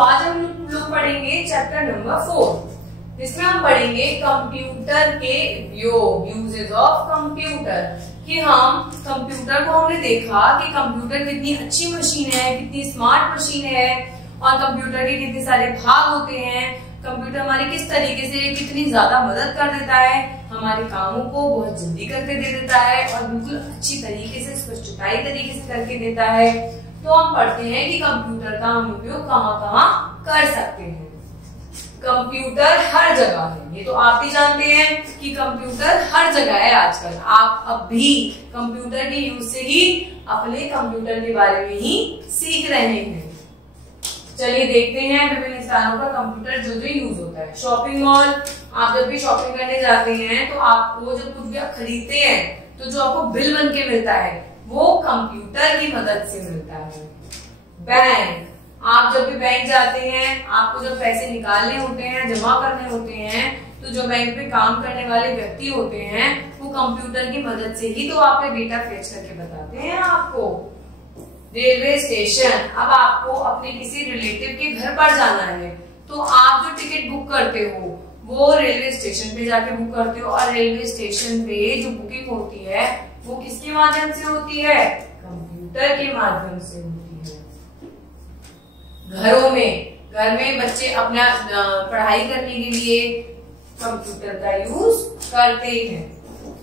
आज हम लोग पढ़ेंगे चैप्टर नंबर 4, जिसमें हम पढ़ेंगे कंप्यूटर के उपयोग, यूजेस ऑफ कंप्यूटर। कि हम कंप्यूटर को हमने देखा कि कंप्यूटर कितनी अच्छी मशीन है, कितनी स्मार्ट मशीन है, और कंप्यूटर के कितने सारे भाग होते हैं। कंप्यूटर हमारी किस तरीके से कितनी ज्यादा मदद कर देता है, हमारे कामों को बहुत जल्दी करके दे देता है और बिल्कुल अच्छी तरीके से, स्पष्टताई तरीके से करके देता है। तो हम पढ़ते हैं कि कंप्यूटर का हम उपयोग कहाँ कर सकते हैं। कंप्यूटर हर जगह है, ये तो आप भी जानते हैं कि कंप्यूटर हर जगह है आजकल। आप अब भी कंप्यूटर के यूज से ही अपने कंप्यूटर के बारे में ही सीख रहे हैं। चलिए देखते हैं विभिन्न स्थानों पर कंप्यूटर जो यूज होता है। शॉपिंग मॉल, आप जब भी शॉपिंग करने जाते हैं तो आपको जब कुछ भी खरीदते हैं तो जो आपको बिल बन के मिलता है वो कंप्यूटर की मदद से मिलता है। बैंक, आप जब भी बैंक जाते हैं, आपको जब पैसे निकालने होते हैं, जमा करने होते हैं, तो जो बैंक में काम करने वाले व्यक्ति होते हैं वो कंप्यूटर की मदद से ही तो आपके डेटा फेच करके बताते हैं आपको। रेलवे स्टेशन, अब आपको अपने किसी रिलेटिव के घर पर जाना है तो आप जो टिकट बुक करते हो वो रेलवे स्टेशन पे जाके बुक करते हो, और रेलवे स्टेशन पे जो बुकिंग होती है वो किसके माध्यम से होती है? कंप्यूटर के माध्यम से होती है। घर में बच्चे अपना पढ़ाई करने के लिए कंप्यूटर का यूज करते हैं।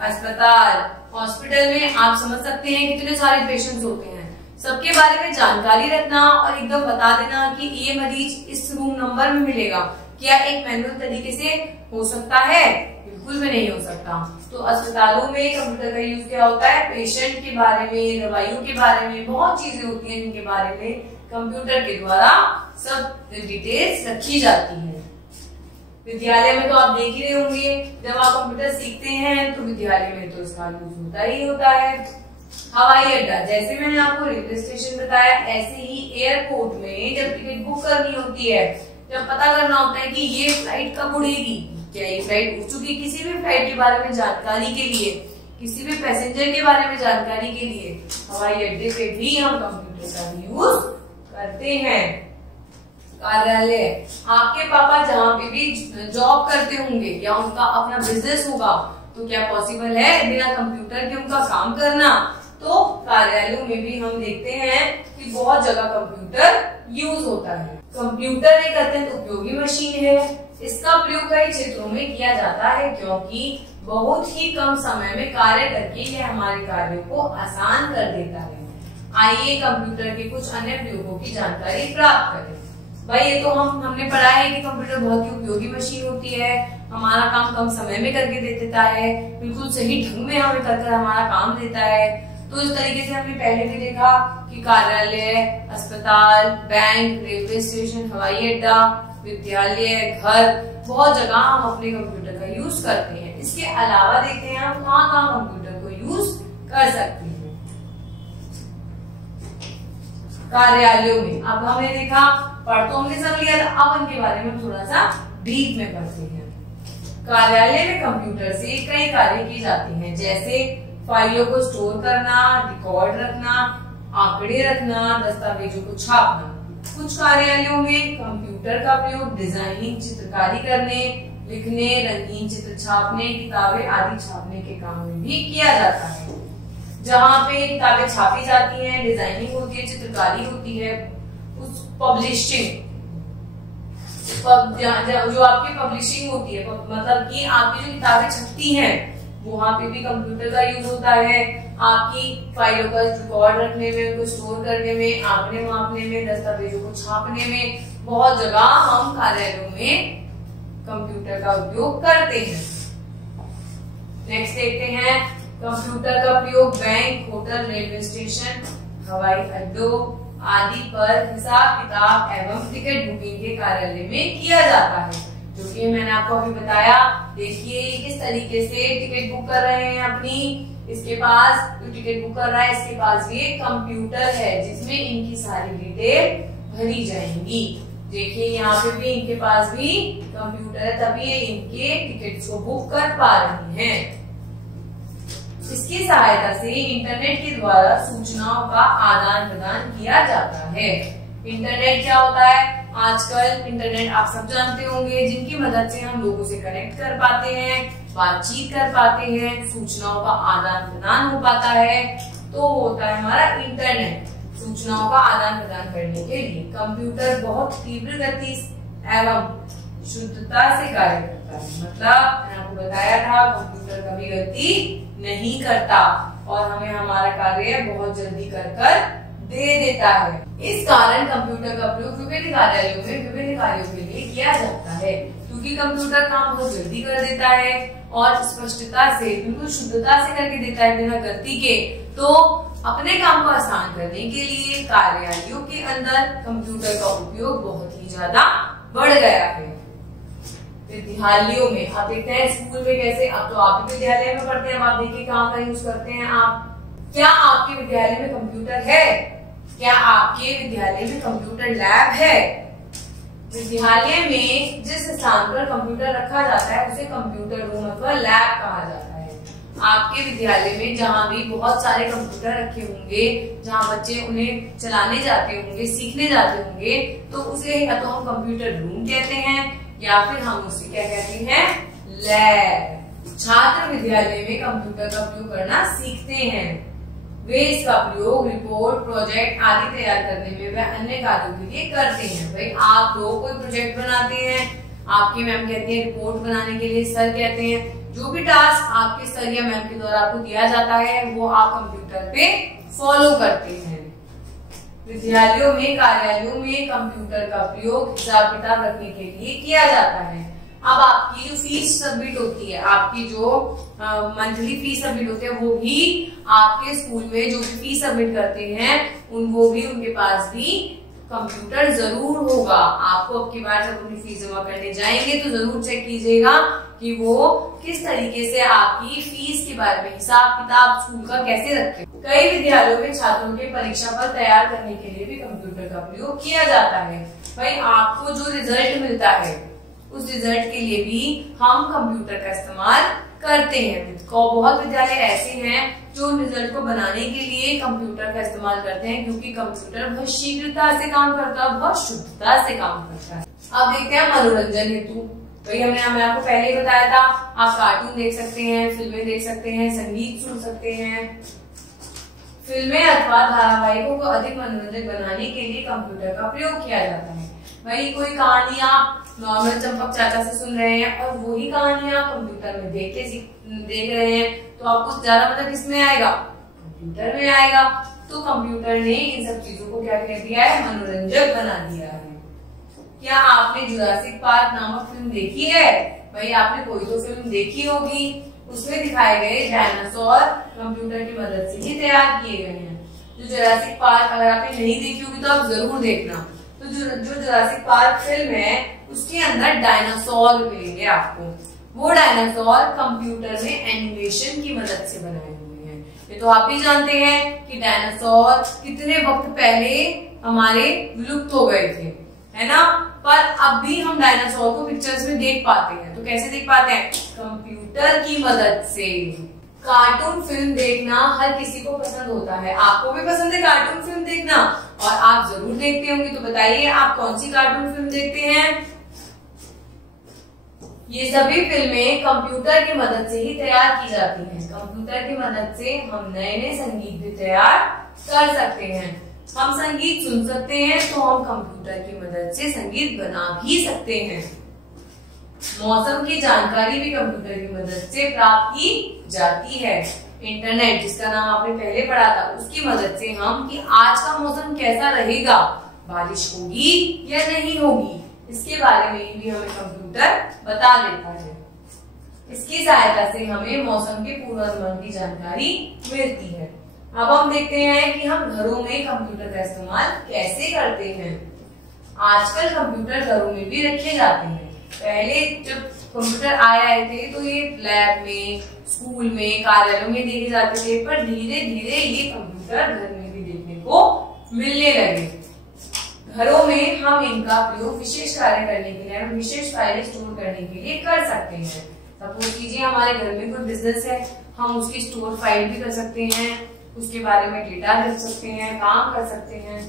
अस्पताल, हॉस्पिटल में आप समझ सकते हैं कितने सारे पेशेंट्स होते हैं, सबके बारे में जानकारी रखना और एकदम बता देना कि ये मरीज इस रूम नंबर में मिलेगा, क्या एक मैनुअल तरीके से हो सकता है? बिल्कुल भी नहीं हो सकता। तो अस्पतालों में कंप्यूटर का यूज क्या होता है? पेशेंट के बारे में, दवाइयों के बारे में, बहुत चीजें होती हैं जिनके बारे में कंप्यूटर के द्वारा सब डिटेल्स रखी जाती है। विद्यालय में तो आप देख ही रहे होंगे, जब आप कंप्यूटर सीखते हैं तो विद्यालय में तो इसका यूज होता ही होता है। हवाई अड्डा, जैसे मैंने आपको रेलवे स्टेशन बताया, ऐसे ही एयरपोर्ट में जब टिकट बुक करनी होती है, जब पता करना होता है कि ये फ्लाइट कब उड़ेगी, क्या ये फ्लाइट उड़ चुकी, किसी भी फ्लाइट के बारे में जानकारी के लिए, किसी भी पैसेंजर के बारे में जानकारी के लिए हवाई अड्डे पे भी हम कंप्यूटर का यूज करते हैं। कार्यालय, आपके पापा जहाँ पे भी जॉब करते होंगे या उनका अपना बिजनेस होगा तो क्या पॉसिबल है बिना कंप्यूटर के उनका काम करना? तो कार्यालयों में भी हम देखते हैं कि बहुत जगह कंप्यूटर यूज होता है। कंप्यूटर एक अत्यंत उपयोगी मशीन है। इसका प्रयोग कई क्षेत्रों में किया जाता है क्योंकि बहुत ही कम समय में कार्य करके यह हमारे कार्यों को आसान कर देता है। आइए कंप्यूटर के कुछ अन्य प्रयोगों की जानकारी प्राप्त करें। भाई ये तो हमने पढ़ा है कि कंप्यूटर बहुत ही उपयोगी मशीन होती है, हमारा काम कम समय में करके दे देता है, बिल्कुल सही ढंग में हमें कर हमारा काम देता है। तो इस तरीके से हमने पहले भी देखा कि कार्यालय, अस्पताल, बैंक, रेलवे स्टेशन, हवाई अड्डा, विद्यालय, घर, बहुत जगह हम अपने कंप्यूटर का यूज करते हैं। इसके अलावा देखते हैं हम कहाँ कंप्यूटर को यूज कर सकते हैं। कार्यालयों में, अब हमने देखा, पढ़ तो हमने सब लिया था, अब इनके बारे में थोड़ा सा डीप में पढ़ते हैं। कार्यालय में कंप्यूटर से कई कार्य किए जाते हैं, जैसे फाइलों को स्टोर करना, रिकॉर्ड रखना, आंकड़े रखना, दस्तावेजों को छापना। कुछ कार्यालयों में कंप्यूटर का प्रयोग डिजाइनिंग, चित्रकारी करने, लिखने, रंगीन चित्र छापने, किताबें आदि छापने के काम में भी किया जाता है। जहाँ पे किताबें छापी जाती हैं, डिजाइनिंग होती है, चित्रकारी होती है, उस पब्लिशिंग, जो आपकी पब्लिशिंग होती है, मतलब कि आपकी जो किताबें छपती हैं वहां पे भी कंप्यूटर का यूज होता है। आपकी फाइलों का रिकॉर्ड रखने में, उनको स्टोर करने में, आंकड़े मापने में, दस्तावेजों को छापने में, बहुत जगह हम कार्यालयों में कंप्यूटर का उपयोग करते हैं। नेक्स्ट देखते हैं कंप्यूटर का प्रयोग बैंक, होटल, रेलवे स्टेशन, हवाई अड्डों आदि पर हिसाब किताब एवं टिकट बुकिंग के कार्यालय में किया जाता है, जो कि मैंने आपको अभी बताया। देखिए किस तरीके से टिकट बुक कर रहे हैं अपनी, इसके पास जो टिकट बुक कर रहा है इसके पास भी एक कंप्यूटर है जिसमें इनकी सारी डिटेल भरी जाएंगी। देखिए यहाँ पे भी इनके पास भी कंप्यूटर है, तभी ये इनके टिकट्स को बुक कर पा रही हैं। इसकी सहायता से इंटरनेट के द्वारा सूचनाओं का आदान प्रदान किया जाता है। इंटरनेट क्या होता है? आजकल इंटरनेट आप सब जानते होंगे, जिनकी मदद से हम लोगों से कनेक्ट कर पाते हैं, बातचीत कर पाते हैं, सूचनाओं का आदान प्रदान हो पाता है। तो होता है हमारा इंटरनेट, सूचनाओं का आदान प्रदान करने के लिए। कंप्यूटर बहुत तीव्र गति एवं शुद्धता से कार्य करता है। मतलब मैंने आपको बताया था कंप्यूटर कभी गलती नहीं करता और हमें हमारा कार्य बहुत जल्दी कर दे देता है। इस कारण कंप्यूटर का प्रयोग विभिन्न कार्यालयों में विभिन्न कार्यों के लिए किया जाता है, क्योंकि कंप्यूटर काम बहुत जल्दी कर देता है और स्पष्टता से, बिल्कुल शुद्धता से करके देता है बिना गलती के। तो अपने काम को आसान करने के लिए कार्यालयों के अंदर कंप्यूटर का उपयोग बहुत ही ज्यादा बढ़ गया है। विद्यालयों में आप देखते हैं स्कूल में कैसे, अब तो आप भी विद्यालय में पढ़ते हैं, आप देखिए कहाँ का यूज करते हैं आप। क्या आपके विद्यालय में कंप्यूटर है? क्या आपके विद्यालय में कंप्यूटर लैब है? विद्यालय में जिस स्थान पर कंप्यूटर रखा जाता है उसे कंप्यूटर रूम अथवा लैब कहा जाता है। आपके विद्यालय में जहाँ भी बहुत सारे कंप्यूटर रखे होंगे, जहाँ बच्चे उन्हें चलाने जाते होंगे, सीखने जाते होंगे, तो उसे या तो हम कंप्यूटर रूम कहते हैं या फिर हम उसे क्या कहते हैं, लैब। छात्र विद्यालय में कंप्यूटर का प्रयोग करना सीखते हैं। वे इसका प्रयोग रिपोर्ट, प्रोजेक्ट आदि तैयार करने में व अन्य कार्यों के लिए करते हैं। भाई आप लोग कोई प्रोजेक्ट बनाते हैं, आपकी मैम कहती है रिपोर्ट बनाने के लिए सर कहते हैं, जो भी टास्क आपके सर या मैम के द्वारा आपको दिया जाता है वो आप कंप्यूटर पे फॉलो करते हैं। विद्यालयों में, कार्यालयों में कंप्यूटर का प्रयोग हिसाब किताब रखने के लिए किया जाता है। अब आपकी जो फीस सबमिट होती है, आपकी जो मंथली फीस सबमिट होती है, वो भी आपके स्कूल में जो भी फीस सबमिट करते हैं वो भी उनके पास भी कंप्यूटर जरूर होगा। आपको अब की बार जब अपनी फीस जमा करने जाएंगे तो जरूर चेक कीजिएगा कि वो किस तरीके से आपकी फीस के बारे में हिसाब किताब स्कूल का कैसे रखे। कई विद्यालयों में छात्रों के परीक्षा फल तैयार करने के लिए भी कंप्यूटर का प्रयोग किया जाता है। भाई आपको जो रिजल्ट मिलता है उस रिजल्ट के लिए भी हम कंप्यूटर का इस्तेमाल करते हैं। बहुत विद्यालय ऐसे हैं जो रिजल्ट को बनाने के लिए कंप्यूटर का इस्तेमाल करते हैं, क्योंकि कंप्यूटर बहुत शीघ्रता से काम करता है, बहुत शुद्धता से काम करता है। अब देखते हैं मनोरंजन हेतु। वही हमने आपको पहले ही बताया था, आप कार्टून देख सकते हैं, फिल्में देख सकते हैं, संगीत सुन सकते हैं। फिल्में अथवा धारावाहिकों को अधिक मनोरंजक बनाने के लिए कंप्यूटर का प्रयोग किया जाता है। वही कोई कहानी आप नॉर्मल चंपक चाचा से सुन रहे हैं और वही कहानी आप कंप्यूटर में देख रहे हैं, तो आपको ज्यादा मजा किसमें आएगा? कंप्यूटर में आएगा। तो कंप्यूटर ने इन सब चीजों को क्या कह दिया है? मनोरंजक बना दिया है। क्या आपने जुरासिक पार्क नामक फिल्म देखी है? भाई आपने कोई तो फिल्म देखी होगी, उसमें दिखाए गए डायनासोर कंप्यूटर की मदद से ही तैयार किए गए हैं। जो जुरासिक पार्क अगर आपने नहीं देखी होगी तो आप जरूर देखना। तो जो जुरासिक पार्क फिल्म है उसके अंदर डायनासोर मिलेंगे आपको। वो डायनासोर कंप्यूटर में एनिमेशन की मदद से बनाए हुए हैं। ये तो आप भी जानते हैं कि डायनासोर कितने वक्त पहले हमारे विलुप्त हो गए थे, है ना? पर अब भी हम डायनासोर को पिक्चर्स में देख पाते हैं। तो कैसे देख पाते हैं? कंप्यूटर की मदद से। कार्टून फिल्म देखना हर किसी को पसंद होता है। आपको भी पसंद है कार्टून फिल्म देखना और आप जरूर देखते होंगे। तो बताइए आप कौन सी कार्टून फिल्म देखते हैं? ये सभी फिल्में कंप्यूटर की मदद से ही तैयार की जाती हैं। कंप्यूटर की मदद से हम नए नए संगीत भी तैयार कर सकते हैं। हम संगीत सुन सकते हैं तो हम कंप्यूटर की मदद से संगीत बना भी सकते हैं। मौसम की जानकारी भी कंप्यूटर की मदद से प्राप्त की जाती है। इंटरनेट, जिसका नाम आपने पहले पढ़ा था, उसकी मदद से हम कि आज का मौसम कैसा रहेगा, बारिश होगी या नहीं होगी, इसके बारे में भी हमें कंप्यूटर बता देता है। इसकी सहायता से हमें मौसम के पूर्वानुमान की जानकारी मिलती है। अब हम देखते हैं कि हम घरों में कंप्यूटर का इस्तेमाल कैसे करते हैं। आजकल कंप्यूटर घरों में भी रखे जाते हैं। पहले जब कंप्यूटर आए थे तो ये लैब में, स्कूल में, कार्यालयों में देखे जाते थे, पर धीरे धीरे ये कंप्यूटर घर में भी देखने को मिलने लगे। घरों में हम इनका प्रयोग विशेष कार्य करने के लिए, विशेष फाइलें स्टोर करने के लिए कर सकते हैं। सपोज कीजिए हमारे घर में कोई बिजनेस है, हम उसकी स्टोर फाइल भी कर सकते हैं, उसके बारे में डेटा लिख सकते हैं, काम कर सकते हैं।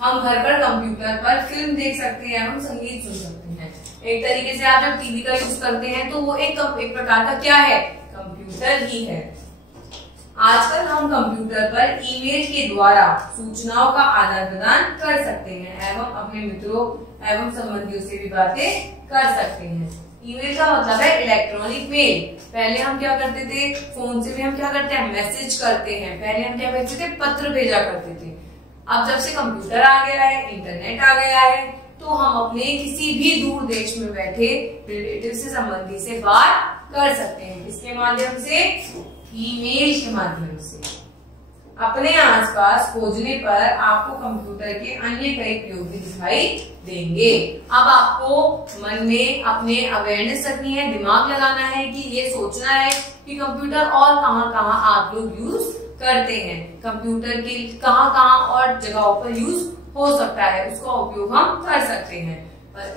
हम घर पर कंप्यूटर पर फिल्म देख सकते हैं, हम संगीत सुन सकते हैं। एक तरीके से आप जब टीवी का यूज करते हैं तो वो एक प्रकार का क्या है, कंप्यूटर ही है। आजकल हम कंप्यूटर पर ईमेल के द्वारा सूचनाओं का आदान प्रदान कर सकते हैं एवं अपने मित्रों एवं संबंधियों से भी बातें कर सकते हैं। ईमेल का मतलब है इलेक्ट्रॉनिक मेल। पहले हम क्या करते थे, फोन से भी हम क्या करते हैं, मैसेज करते हैं। पहले हम क्या भेजते थे, पत्र भेजा करते थे। अब जब से कंप्यूटर आ गया है, इंटरनेट आ गया है, तो हम अपने किसी भी दूर देश में बैठे रिलेटिव से, संबंधी से बात कर सकते हैं। किसके माध्यम से, ईमेल के माध्यम से। अपने आसपास खोजने पर आपको कंप्यूटर के अन्य कई प्रयोग भी दिखाई देंगे। अब आपको मन में अपने अवेयरनेस रखनी है, दिमाग लगाना है कि ये सोचना है कि कंप्यूटर और कहाँ कहाँ आप लोग यूज करते हैं, कंप्यूटर के कहाँ कहाँ और जगहों पर यूज हो सकता है, उसका उपयोग हम कर सकते हैं।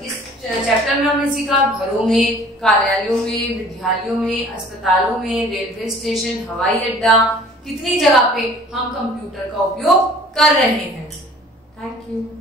इस चैप्टर में हमने सीखा घरों में, कार्यालयों में, विद्यालयों में, अस्पतालों में, रेलवे स्टेशन, हवाई अड्डा, कितनी जगह पे हम कंप्यूटर का उपयोग कर रहे हैं। Thank you.